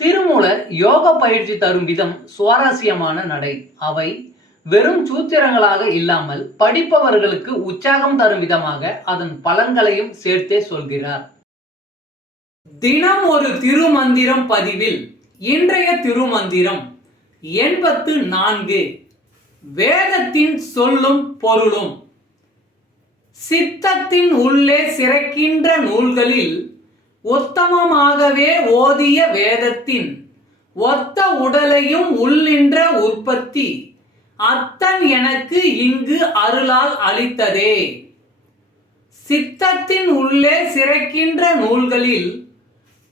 திருமூலர் யோக பயிற்சி தரும் விதம் சுவாரஸ்யமான நடை. அவை வெறும் சூத்திரங்களாக இல்லாமல் படிப்பவர்களுக்கு உற்சாகம் தரும் விதமாக அதன் பலன்களையும் சேர்த்தே சொல்கிறார். தினம் ஒரு திருமந்திரம் பதிவில் இன்றைய திருமந்திரம் எண்பத்து நான்கு. வேதத்தின் சொல்லும் பொருளும். சித்தத்தின் உள்ளே சிறக்கின்ற நூல்களில் உத்தமமாகவே ஓதிய வேதத்தின் ஒத்த உடலையும் உள்ளின்ற உற்பத்தி அத்தன் எனக்கு இங்கு அருளால் அளித்ததே. சித்தத்தின் உள்ளே சிறக்கின்ற நூல்களில்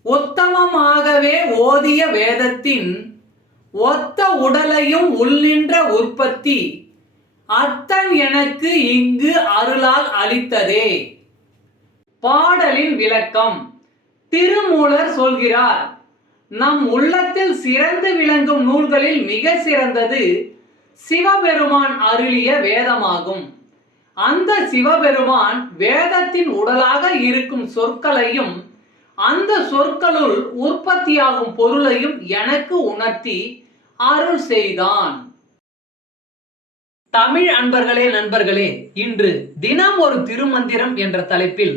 உத்தமமாகவே ஓதிய வேதத்தின் ஒத்த உடலையும் உள்ளின்ற உற்பத்தி அத்தன் எனக்கு இங்கு அருளால் அளித்ததே. பாடலின் விளக்கம். திருமூலர் சொல்கிறார் நம் உள்ளத்தில் சிறந்து விளங்கும் நூல்களில் மிக சிறந்தது சிவபெருமான் அருளிய வேதமாகும். அந்த சிவபெருமான் வேதத்தின் உடலாக இருக்கும் சொற்களையும் அந்த சொற்களுள் உற்பத்தியாகும் பொருளையும் எனக்கு உணர்த்தி அருள் செய்தான். தமிழ் அன்பர்களே நண்பர்களே இன்று தினம் ஒரு திருமந்திரம் என்ற தலைப்பில்